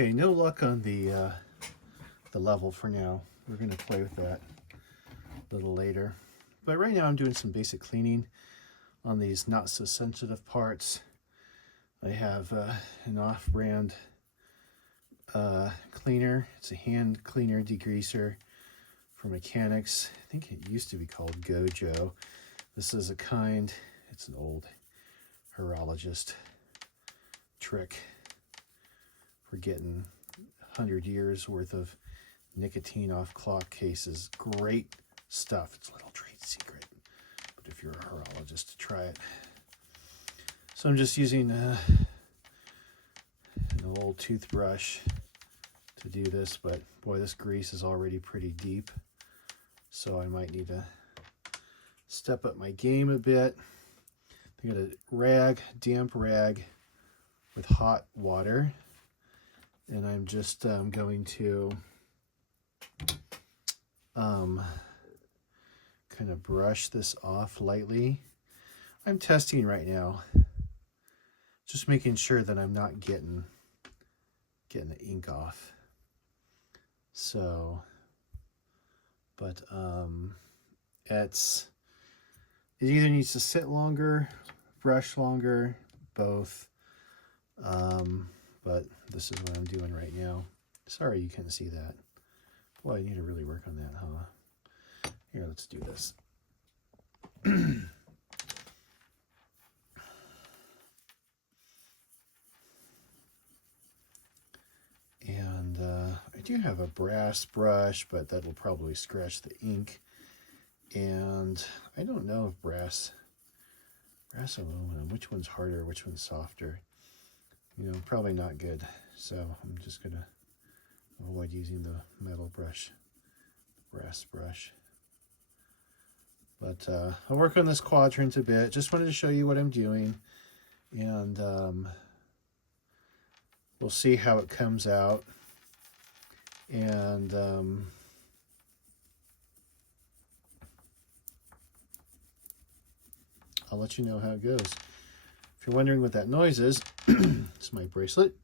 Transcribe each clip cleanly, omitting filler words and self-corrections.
Okay, no luck on the level for now. We're going to play with that a little later. But right now I'm doing some basic cleaning on these not so sensitive parts. I have an off-brand cleaner. It's a hand cleaner degreaser for mechanics. I think it used to be called Gojo. This is a kind, it's an old horologist trick for getting 100 years worth of nicotine off clock cases. Great stuff. It's a little trade secret, but if you're a horologist, try it. So I'm just using an old toothbrush to do this, but boy, this grease is already pretty deep, so I might need to step up my game a bit. I got a rag, damp rag with hot water, and I'm just going to kind of brush this off lightly. I'm testing right now, just making sure that I'm not getting the ink off. So, but it either needs to sit longer, brush longer, both. But this is what I'm doing right now. Sorry you couldn't see that. Boy, I need to really work on that, huh? Here, let's do this. And I do have a brass brush, but that will probably scratch the ink. And I don't know if brass aluminum, which one's harder, which one's softer. You know, probably not good. So I'm just gonna avoid using the metal brush, brass brush. But I'll work on this quadrant a bit. Just wanted to show you what I'm doing, and we'll see how it comes out. And I'll let you know how it goes. If you're wondering what that noise is, it's my bracelet.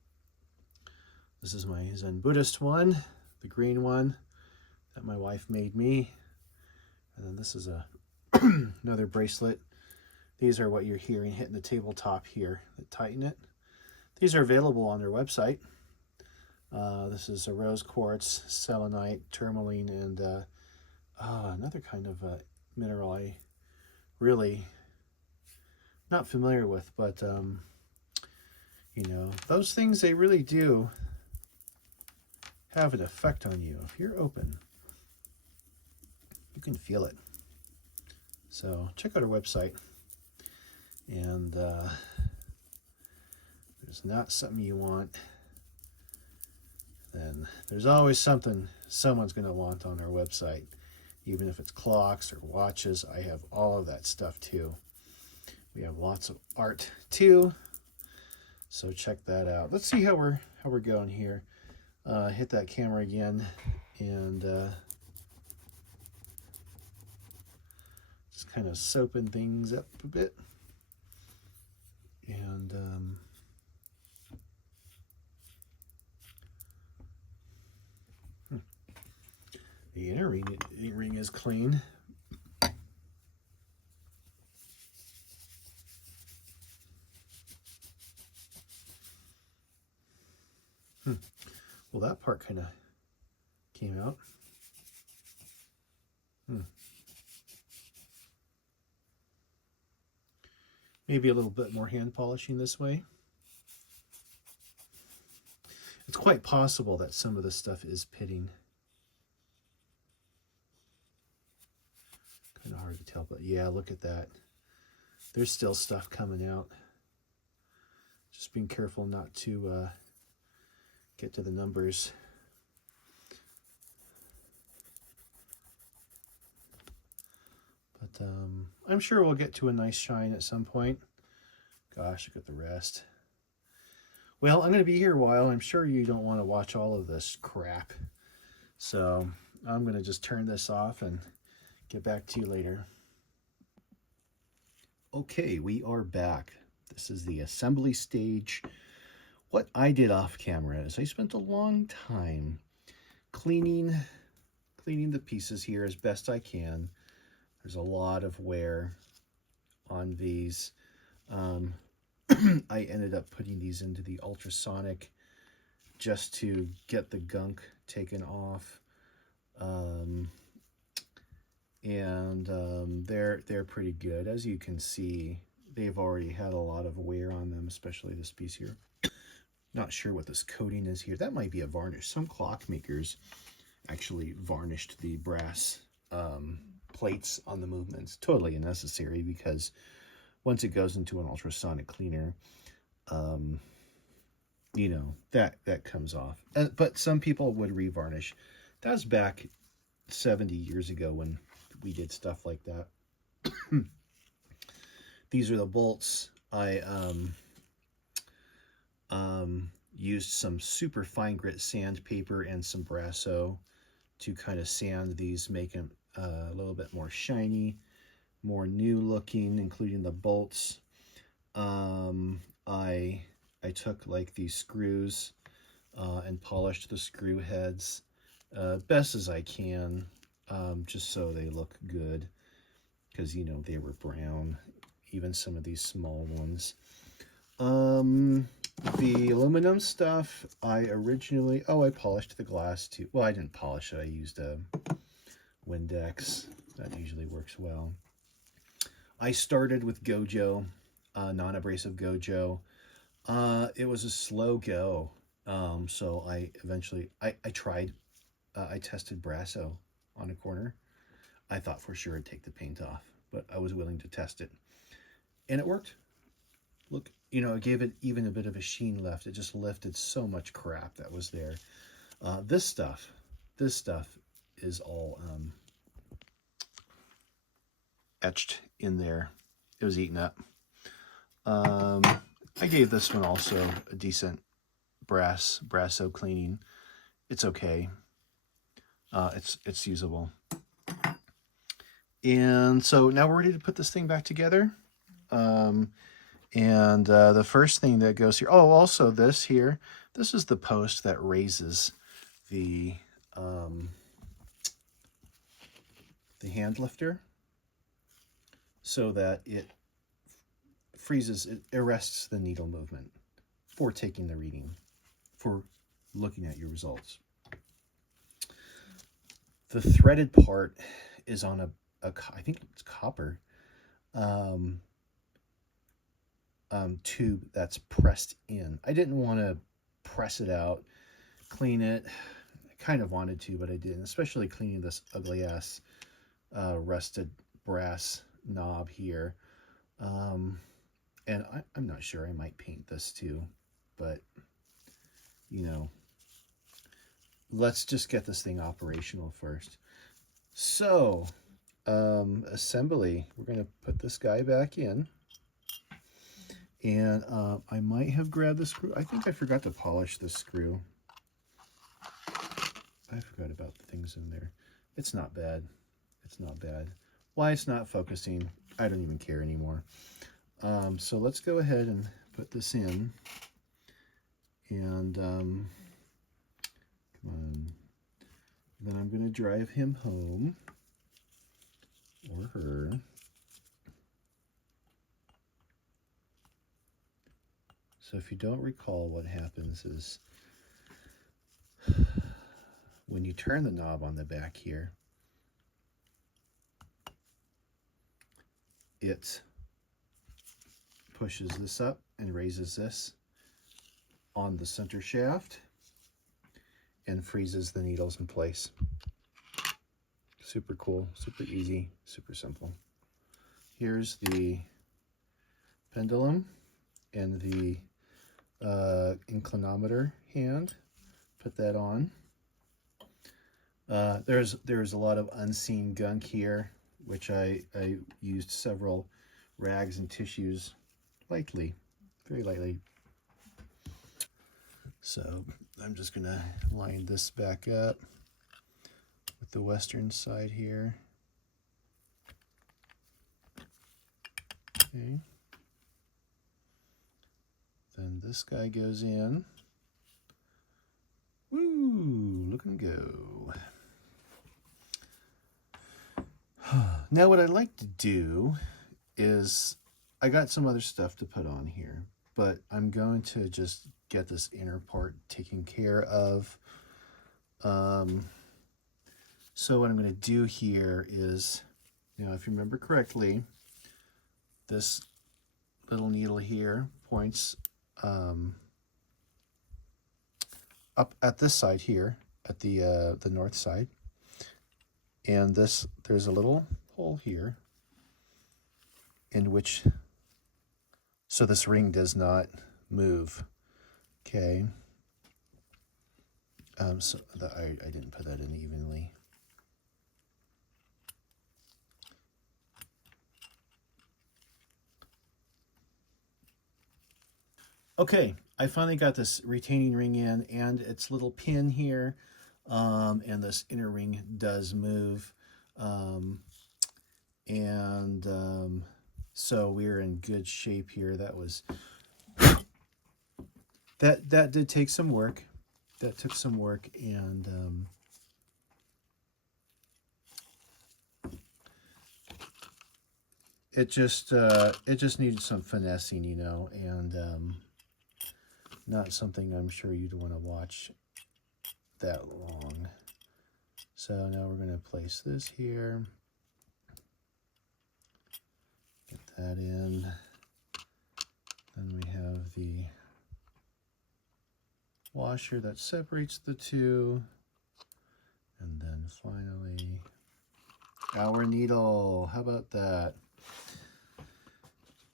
This is my Zen Buddhist one, the green one that my wife made me. And then this is another bracelet. These are what you're hearing hitting the tabletop here that tighten it. These are available on their website. This is a rose quartz, selenite, tourmaline, and another kind of mineral I really not familiar with, but you know, those things, they really do have an effect on you. If you're open, you can feel it. So check out our website. And there's not something you want, then there's always something someone's going to want on our website. Even if it's clocks or watches, I have all of that stuff too. We have lots of art too, so check that out. Let's see how we're going here. Hit that camera again, and just kind of soaping things up a bit. And the inner ring is clean. Well, that part kind of came out. Maybe a little bit more hand polishing this way. It's quite possible that some of this stuff is pitting. Kind of hard to tell, but yeah, look at that. There's still stuff coming out. Just being careful not to get to the numbers. But I'm sure we'll get to a nice shine at some point. Gosh, look at the rest. Well, I'm going to be here a while. I'm sure you don't want to watch all of this crap. So I'm going to just turn this off and get back to you later. Okay, we are back. This is the assembly stage what I did off camera is I spent a long time cleaning the pieces here as best I can. There's a lot of wear on these. I ended up putting these into the ultrasonic just to get the gunk taken off. They're pretty good. As you can see, they've already had a lot of wear on them, especially this piece here. Not sure what this coating is here. That might be a varnish. Some clockmakers actually varnished the brass plates on the movements. Totally unnecessary, because once it goes into an ultrasonic cleaner, you know, that comes off. But some people would revarnish. That was back 70 years ago when we did stuff like that. These are the bolts. I used some super fine grit sandpaper and some Brasso to kind of sand these, make them a little bit more shiny, more new looking, including the bolts. I took like these screws and polished the screw heads best as I can, just so they look good, because, you know, they were brown, even some of these small ones. The aluminum stuff, I polished the glass too. Well, I didn't polish it. I used a Windex. That usually works well. I started with Gojo, non-abrasive Gojo. It was a slow go. So I eventually, I tested Brasso on a corner. I thought for sure it'd take the paint off, but I was willing to test it. And it worked. Look, you know, it gave it even a bit of a sheen left. It just lifted so much crap that was there. This stuff is all etched in there. It was eaten up. I gave this one also a decent Brasso cleaning. It's okay. It's usable. And so now we're ready to put this thing back together. The first thing that goes here, oh, also this here, this is the post that raises the hand lifter so that it freezes, it arrests the needle movement for taking the reading, for looking at your results. The threaded part is on I think it's copper tube that's pressed in. I didn't want to press it out, clean it. I kind of wanted to, but I didn't, especially cleaning this ugly ass rusted brass knob here. And I'm not sure, I might paint this too, but you know, let's just get this thing operational first. So assembly, we're going to put this guy back in. And I might have grabbed the screw. I think I forgot to polish the screw. I forgot about the things in there. It's not bad. It's not bad. Why it's not focusing, I don't even care anymore. So let's go ahead and put this in. And come on. Then I'm going to drive him home, or her. So if you don't recall, what happens is when you turn the knob on the back here, it pushes this up and raises this on the center shaft and freezes the needles in place. Super cool, super easy, super simple. Here's the pendulum and the inclinometer hand. Put that on. There's a lot of unseen gunk here, which I used several rags and tissues lightly, very lightly. So I'm just gonna line this back up with the western side here. Okay. Then this guy goes in. Woo, look and go. Now what I'd like to do is, I got some other stuff to put on here, but I'm going to just get this inner part taken care of. So what I'm going to do here is, you know, if you remember correctly, this little needle here points up at this side here, at the north side, and there's a little hole here in which, so this ring does not move. Okay. So I didn't put that in evenly. Okay, I finally got this retaining ring in, and its little pin here, and this inner ring does move, so we're in good shape here. That did take some work. That took some work, and it just needed some finessing, you know, and not something I'm sure you'd want to watch that long. So now we're going to place this here. Get that in. Then we have the washer that separates the two. And then finally, our needle. How about that?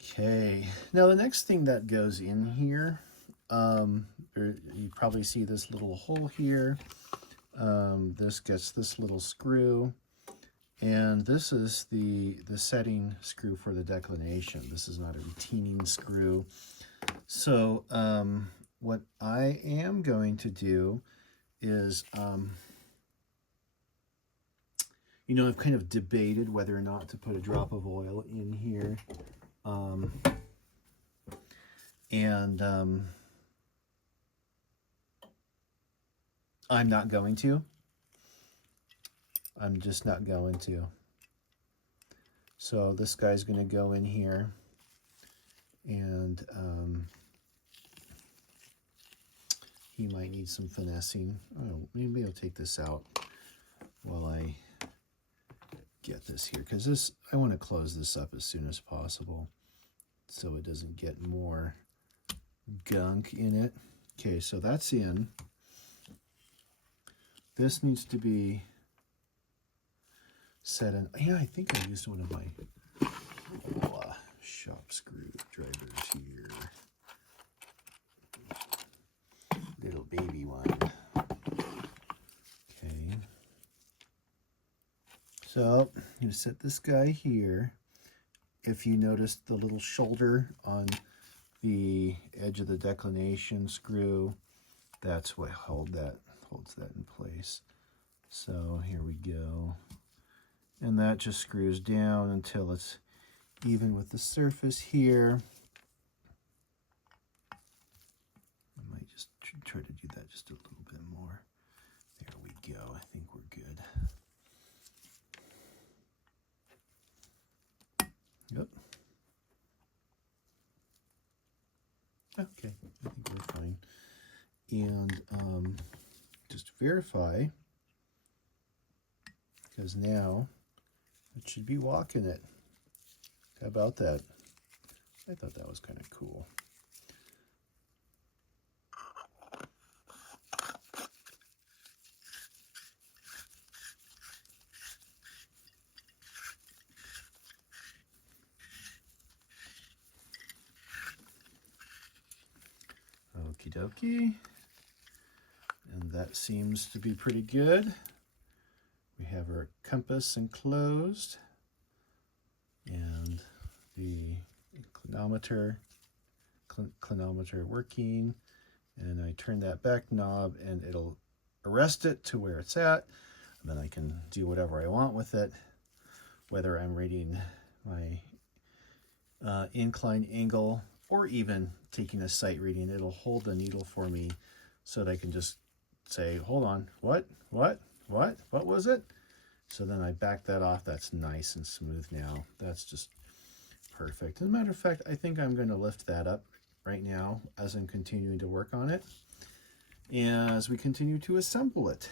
Okay. Now the next thing that goes in here, you probably see this little hole here. This gets this little screw, and this is the setting screw for the declination. This is not a retaining screw. So what I am going to do is, you know, I've kind of debated whether or not to put a drop of oil in here, I'm not going to. I'm just not going to. So this guy's going to go in here, and he might need some finessing. Oh, maybe I'll take this out while I get this here, because this, I want to close this up as soon as possible so it doesn't get more gunk in it. Okay, so that's in. This needs to be set in. Yeah, I think I used one of my shop screwdrivers here. Little baby one. Okay. So I'm going to set this guy here. If you notice the little shoulder on the edge of the declination screw, that's what holds that in place. So here we go. And that just screws down until it's even with the surface here. I might just try to do that just a little bit more. There we go. I think we're good. Yep. Okay, I think we're fine. And just verify, because now it should be walking it. How about that? I thought that was kind of cool. Okie dokie. And that seems to be pretty good. We have our compass enclosed and the clinometer working, and I turn that back knob and it'll arrest it to where it's at, and then I can do whatever I want with it, whether I'm reading my incline angle or even taking a sight reading. It'll hold the needle for me so that I can just say, hold on, what was it? So then I back that off. That's nice and smooth now. That's just perfect. As a matter of fact, I think I'm going to lift that up right now as I'm continuing to work on it, as we continue to assemble it.